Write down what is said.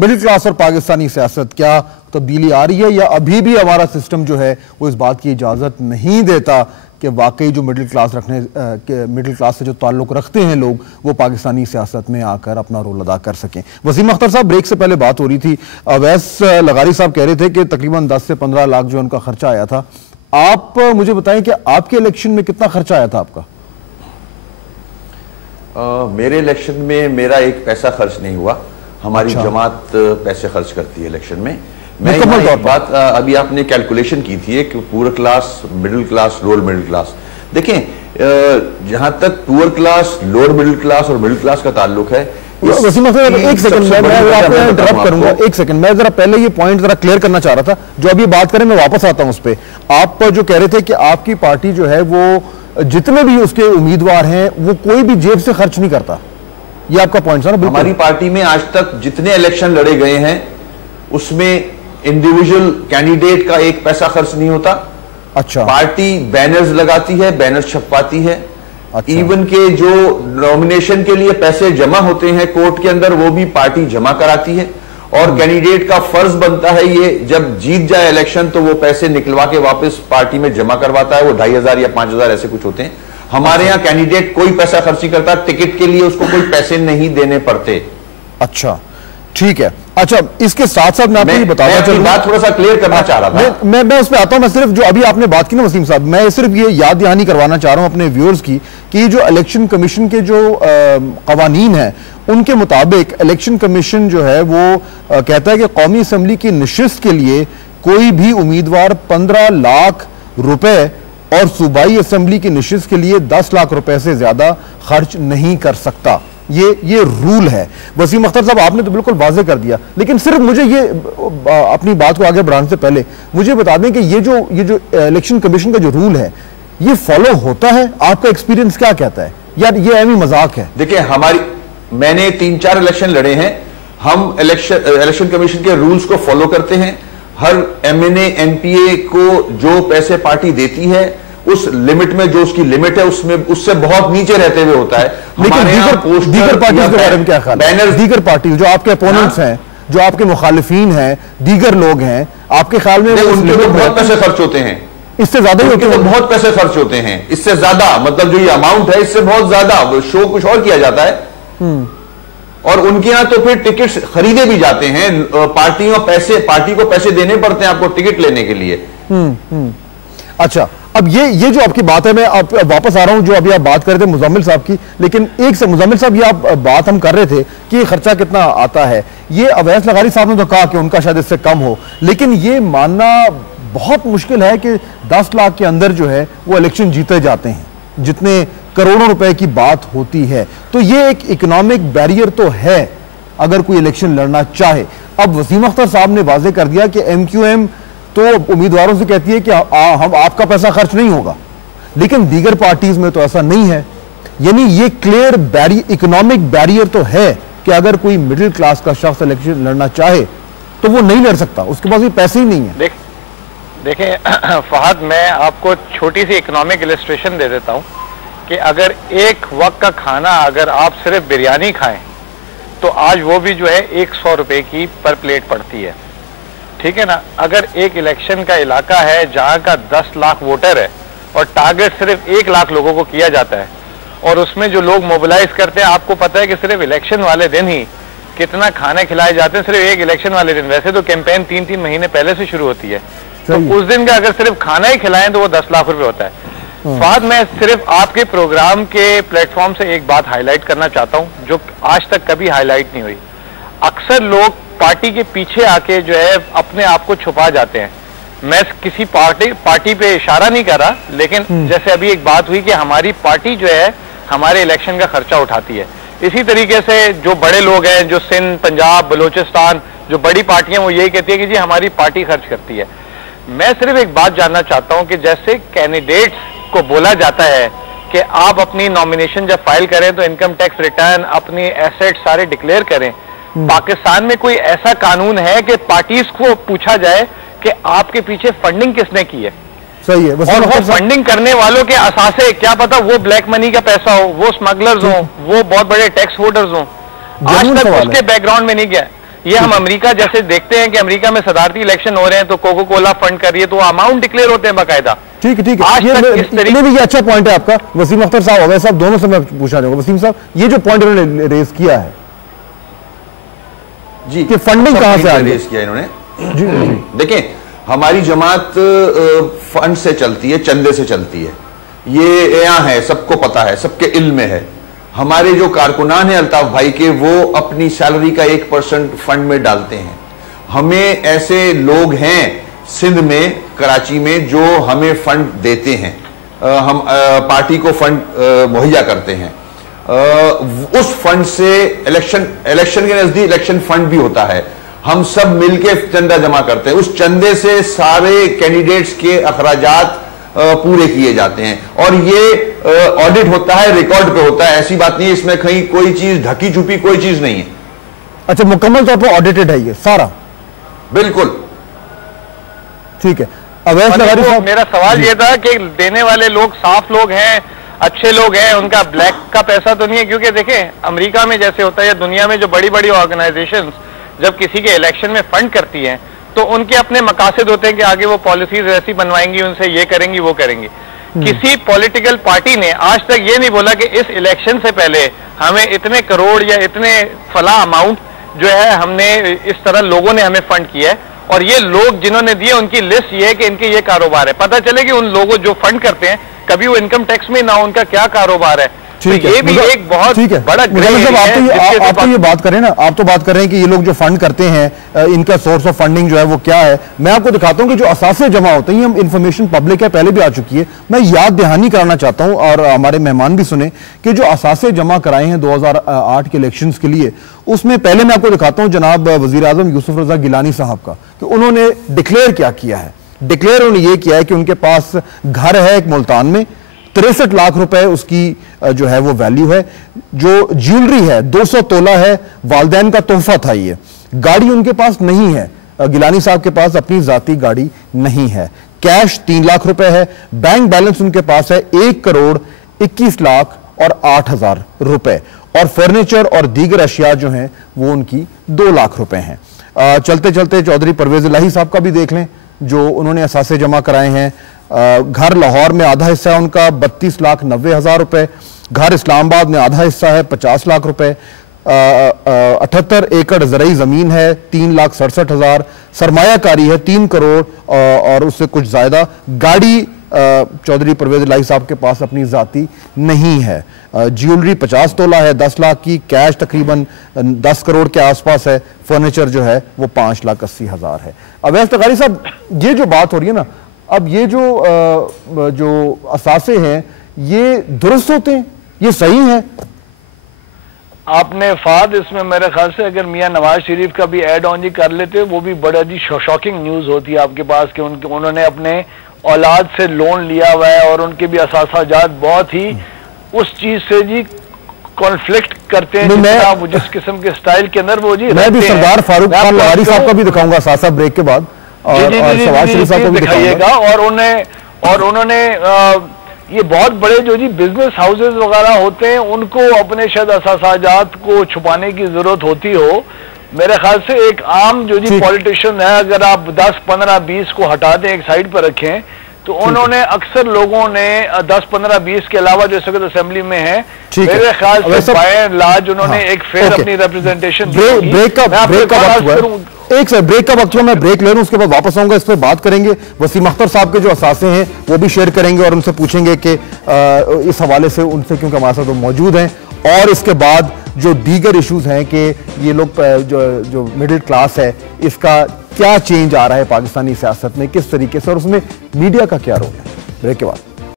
Middle class और पाकिस्तानी सियासत, क्या तब्दीली आ रही है या अभी भी हमारा सिस्टम जो है वो इस बात की इजाज़त नहीं देता कि वाकई जो मिडिल क्लास से जो ताल्लुक़ रखते हैं लोग वो पाकिस्तानी सियासत में आकर अपना रोल अदा कर सकें। वसीम अख्तर साहब, ब्रेक से पहले बात हो रही थी, अवैस लगारी साहब कह रहे थे कि तकरीबन 10 से 15 लाख जो उनका खर्चा आया था। आप मुझे बताएं कि आपके इलेक्शन में कितना खर्चा आया था आपका? मेरे इलेक्शन में मेरा एक पैसा खर्च नहीं हुआ। हमारी जमात पैसे खर्च करती है इलेक्शन में। मैं एक बात अभी आपने कैलकुलेशन की थी कि poor class, middle class, lower middle class. देखें, जहां तक poor class, lower middle class और मिडिल क्लास का ताल्लुक है, वसीम अख्तर, एक सेकंड मैं आपको इंटरप्ट करूंगा। एक सेकंड, मैं जरा पहले ये पॉइंट जरा क्लियर करना चाह रहा था, जो अभी बात करें मैं वापस आता हूं उस पर। आप जो कह रहे थे कि आपकी पार्टी जो है वो जितने भी उसके उम्मीदवार हैं वो कोई भी जेब से खर्च नहीं करता, ये आपका पॉइंट था ना? हमारी पार्टी में आज तक जितने इलेक्शन लड़े गए हैं उसमें इंडिविजुअल कैंडिडेट का एक पैसा खर्च नहीं होता। अच्छा। पार्टी बैनर्स लगाती है, बैनर्स छपवाती है। अच्छा। इवन के जो नॉमिनेशन के लिए पैसे जमा होते हैं कोर्ट के अंदर, वो भी पार्टी जमा कराती है। और कैंडिडेट का फर्ज बनता है ये जब जीत जाए इलेक्शन तो वो पैसे निकलवा के वापस पार्टी में जमा करवाता है। वो 2500 या 5000 ऐसे कुछ होते हैं। हमारे यहाँ कैंडिडेट कोई पैसा खर्च नहीं करता, टिकट के लिए उसको कोई पैसे नहीं देने पड़ते। अच्छा, ठीक है। अच्छा, इसके साथ साथ मैं आपको ये बताना चाहूंगा, बात थोड़ा सा क्लियर करना चाह रहा था। मैं उस पर आता हूं। मैं सिर्फ जो अभी आपने बात की ना वसीम साहब, मैं सिर्फ ये याद दहानी करवाना चाह रहा हूं अपने व्यूअर्स की कि जो इलेक्शन कमीशन के जो कवानीन हैं उनके मुताबिक इलेक्शन कमीशन जो है वो कहता है कि कौमी असम्बली की नशिस्त के लिए कोई भी उम्मीदवार 15 लाख रुपए और सूबाई असम्बली की नशिस्त के लिए 10 लाख रुपए से ज्यादा खर्च नहीं कर सकता। ये रूल है। वसीम अख्तर साहब, आपने तो बिल्कुल वाज़ेह कर दिया, लेकिन सिर्फ मुझे ये अपनी बात को आगे बढ़ाने से पहले मुझे बता दें कि ये जो इलेक्शन कमीशन का जो रूल है ये फॉलो होता है? आपका एक्सपीरियंस क्या कहता है? यार ये ऐमी मजाक है। देखिए, मैंने 3-4 इलेक्शन लड़े हैं। हम इलेक्शन कमीशन के रूल्स को फॉलो करते हैं। हर MNA MPA को जो पैसे पार्टी देती है उस लिमिट में, जो उसकी लिमिट है उसमें उससे बहुत नीचे रहते हुए होता है। लेकिन दीगर पार्टीज के बारे में क्या ख्याल है? दीगर पार्टी जो आपके अपोनेंट्स हैं, जो आपके मुखालिफिन हैं, दीगर लोग हैं, आपके ख्याल में उनके तो बहुत पैसे खर्च होते हैं? इससे ज्यादा ही होते हैं। बहुत पैसे खर्च होते हैं, इससे ज्यादा, मतलब जो ये अमाउंट है इससे बहुत ज्यादा। शो कुछ और किया जाता है और उनके यहाँ तो फिर टिकट्स खरीदे भी जाते हैं। पार्टी को पैसे देने पड़ते हैं आपको टिकट लेने के लिए। अच्छा, अब ये जो आपकी बात है, मैं आप वापस आ रहा हूं जो अभी आप बात कर रहे थे मुजम्मिल साहब की, लेकिन एक से मुजम्मिल साहब ये आप बात हम कर रहे थे कि ये खर्चा कितना आता है। ये अवैस लगारी साहब ने तो कहा कि उनका शायद इससे कम हो, लेकिन ये मानना बहुत मुश्किल है कि 10 लाख के अंदर जो है वो इलेक्शन जीते जाते हैं, जितने करोड़ों रुपए की बात होती है। तो ये एक इकोनॉमिक बैरियर तो है अगर कोई इलेक्शन लड़ना चाहे। अब वसीम अख्तर साहब ने वाजे कर दिया कि MQM तो उम्मीदवारों से कहती है कि हम आपका पैसा खर्च नहीं होगा, लेकिन दीगर पार्टीज में तो ऐसा नहीं है। यानी ये क्लियर इकोनॉमिक बैरियर तो है कि अगर कोई मिडिल क्लास का शख्स इलेक्शन लड़ना चाहे तो वो नहीं लड़ सकता, उसके पास भी पैसे ही नहीं है। देखें फहद, मैं आपको छोटी सी इकोनॉमिक इलस्ट्रेशन दे देता हूं कि अगर एक वक्त का खाना अगर आप सिर्फ बिरयानी खाएं तो आज वो भी जो है 100 रुपए की पर प्लेट पड़ती है, ठीक है ना। अगर एक इलेक्शन का इलाका है जहां का 10 लाख वोटर है और टारगेट सिर्फ 1 लाख लोगों को किया जाता है और उसमें जो लोग मोबिलाइज करते हैं, आपको पता है कि सिर्फ इलेक्शन वाले दिन ही कितना खाने खिलाए जाते हैं, सिर्फ एक इलेक्शन वाले दिन। वैसे तो कैंपेन 3-3 महीने पहले से शुरू होती है, तो उस दिन का अगर सिर्फ खाना ही खिलाएं तो वो 10 लाख रुपए होता है। फाद, मैं सिर्फ आपके प्रोग्राम के प्लेटफॉर्म से एक बात हाईलाइट करना चाहता हूं जो आज तक कभी हाईलाइट नहीं हुई। अक्सर लोग पार्टी के पीछे आके जो है अपने आप को छुपा जाते हैं। मैं किसी पार्टी पे इशारा नहीं कर रहा, लेकिन जैसे अभी एक बात हुई कि हमारी पार्टी जो है हमारे इलेक्शन का खर्चा उठाती है। इसी तरीके से जो बड़े लोग हैं, जो सिंध, पंजाब, बलूचिस्तान, जो बड़ी पार्टियां, वो यही कहती है कि जी हमारी पार्टी खर्च करती है। मैं सिर्फ एक बात जानना चाहता हूं कि जैसे कैंडिडेट्स को बोला जाता है कि आप अपनी नॉमिनेशन जब फाइल करें तो इनकम टैक्स रिटर्न, अपनी एसेट सारे डिक्लेयर करें। पाकिस्तान में कोई ऐसा कानून है कि पार्टीज को पूछा जाए कि आपके पीछे फंडिंग किसने की है? सही है। और वो फंडिंग करने वालों के असासे, क्या पता वो ब्लैक मनी का पैसा हो, वो स्मगलर्स हो, वो बहुत बड़े टैक्स होल्डर्स हो, आज तक उसके बैकग्राउंड में नहीं गया। ये हम अमेरिका जैसे देखते हैं कि अमेरिका में सदारती इलेक्शन हो रहे हैं तो कोको कोला फंड कर रही है, तो अमाउंट डिक्लेयर होते हैं बाकायदा। ठीक है, ठीक है, ये अच्छा पॉइंट है आपका। वसीम अख्तर साहब, अवैस साहब, दोनों से मैं पूछना चाहूंगा। वसीम साहब, ये जो पॉइंट इन्होंने रेज किया है जी कि फंडिंग कहां से रेज किया इन्होंने, देखें हमारी जमात फंड से चलती है, चंदे से चलती है, ये यहाँ है, सबको पता है, सबके इल्म में है। हमारे जो कारकुनान हैं अल्ताफ भाई के, वो अपनी सैलरी का 1% फंड में डालते हैं। हमें ऐसे लोग हैं सिंध में, कराची में, जो हमें फंड देते हैं, हम पार्टी को फंड मुहैया करते हैं। उस फंड से इलेक्शन के नजदीक इलेक्शन फंड भी होता है, हम सब मिलके चंदा जमा करते हैं, उस चंदे से सारे कैंडिडेट्स के अखराजात पूरे किए जाते हैं, और ये ऑडिट होता है, रिकॉर्ड पे होता है। ऐसी बात नहीं है इसमें कहीं कोई चीज ढकी छुपी कोई चीज नहीं है। अच्छा, मुकम्मल तौर पर ऑडिटेड है ये सारा? बिल्कुल ठीक है। अवैस लगारी साहब, मेरा सवाल ये था कि देने वाले लोग साफ लोग हैं, अच्छे लोग हैं, उनका ब्लैक का पैसा तो नहीं है? क्योंकि देखें अमेरिका में जैसे होता है या दुनिया में जो बड़ी बड़ी ऑर्गेनाइजेशंस जब किसी के इलेक्शन में फंड करती हैं तो उनके अपने मकासद होते हैं कि आगे वो पॉलिसीज ऐसी बनवाएंगी, उनसे ये करेंगी वो करेंगी। किसी पॉलिटिकल पार्टी ने आज तक ये नहीं बोला कि इस इलेक्शन से पहले हमें इतने करोड़ या इतने फला अमाउंट जो है हमने इस तरह लोगों ने हमें फंड किया है, और ये लोग जिन्होंने दिए उनकी लिस्ट ये है कि इनके ये कारोबार है। पता चले कि उन लोगों जो फंड करते हैं कभी वो इनकम टैक्स में ना उनका क्या कारोबार है। तो ये भी एक बहुत बड़ा आप तो ये बात करें ना, आप तो बात कर रहे हैं कि ये लोग जो फंड करते हैं इनका सोर्स ऑफ फंडिंग जो है वो क्या है। मैं आपको दिखाता हूं कि जो असासे जमा होते हैं, ये इंफॉर्मेशन पब्लिक है, पहले भी आ चुकी है। मैं याद दहानी कराना चाहता हूं और हमारे मेहमान भी सुने कि जो असासे जमा कराए हैं 2008 के इलेक्शन के लिए, उसमें पहले मैं आपको दिखाता हूं जनाब वजीर आजम यूसुफ रजा गिलानी साहब का, कि उन्होंने डिक्लेयर क्या किया है। डिक्लेयर उन्होंने ये किया है कि उनके पास घर है एक मुल्तान में, 63 लाख रुपए उसकी जो है वो वैल्यू है, जो ज्वेलरी है 200 तोला है, वालदैन का तोहफा था ये। गाड़ी उनके पास नहीं है, गिलानी साहब के पास अपनी जाती गाड़ी नहीं है। कैश 3 लाख रुपए है, बैंक बैलेंस उनके पास है 1 करोड़ 21 लाख और 8 हजार रुपए, और फर्नीचर और दीगर अशिया जो हैं वो उनकी 2 लाख रुपए हैं। चलते चलते चौधरी परवेज इलाही साहब का भी देख लें, जो उन्होंने असासे जमा कराए हैं। घर लाहौर में आधा हिस्सा है उनका 32 लाख 90 हजार रुपए, घर इस्लामाबाद में आधा हिस्सा है 50 लाख रुपए, 78 एकड़ ज़रई ज़मीन है 3 लाख 67 हजार, सरमायाकारी है 3 करोड़ और उससे कुछ ज़्यादा। गाड़ी चौधरी परवेज इलाही साहब के पास अपनी जाती नहीं है। ज्वेलरी 50 तोला है 10 लाख की, कैश तकरीबन 10 करोड़ के आसपास है, फर्नीचर जो है वो 5 लाख 80 हजार है। अवैस लगारी साहब, ये जो बात हो रही है ना, अब ये जो असासे हैं ये दुरुस्त होते हैं, ये सही है? आपने फाद इसमें मेरे ख्याल से अगर मियां नवाज शरीफ का भी ऐड ऑन जी कर लेते, वो भी बड़ा जी शॉकिंग न्यूज होती है आपके पास कि उन्होंने अपने औलाद से लोन लिया हुआ है और उनके भी असासाजात बहुत ही उस चीज से जी कॉन्फ्लिक्ट करते हैं वो जिस किस्म के स्टाइल के अंदर वो जी। मैं भी सरदार फारूक खान लवारी साहब का भी दिखाऊंगा साथ ब्रेक के बाद, और शहबाज शरीफ साहब को भी दिखाइएगा। और उन्होंने ये बहुत बड़े जो जी बिजनेस हाउसेज वगैरह होते हैं उनको अपने शायद असासाजात को छुपाने की जरूरत होती हो। मेरे ख्याल से एक आम जो जी पॉलिटिशियन है, अगर आप 10, 15, 20 को हटा दें एक साइड पर रखें, तो उन्होंने अक्सर लोगों ने 10, 15, 20 के अलावा जो सगत असेंबली में है, मेरे ख्याल से बाय एंड लार्ज उन्होंने एक फेयर अपनी रिप्रेजेंटेशन दी। ब्रेक का वक्त हुआ, मैं ब्रेक ले रहा हूं, उसके बाद वापस आऊंगा, इस पर बात करेंगे। वसीम अख्तर साहब के जो असासे हैं वो भी शेयर करेंगे और उनसे पूछेंगे कि इस हवाले से उनसे, क्योंकि हमारे साथ वो मौजूद हैं, और इसके बाद जो दीगर इश्यूज हैं कि ये लोग जो मिडिल क्लास है इसका क्या चेंज आ रहा है पाकिस्तानी सियासत में, किस तरीके से, और उसमें मीडिया का क्या रोल है। ब्रेक के बाद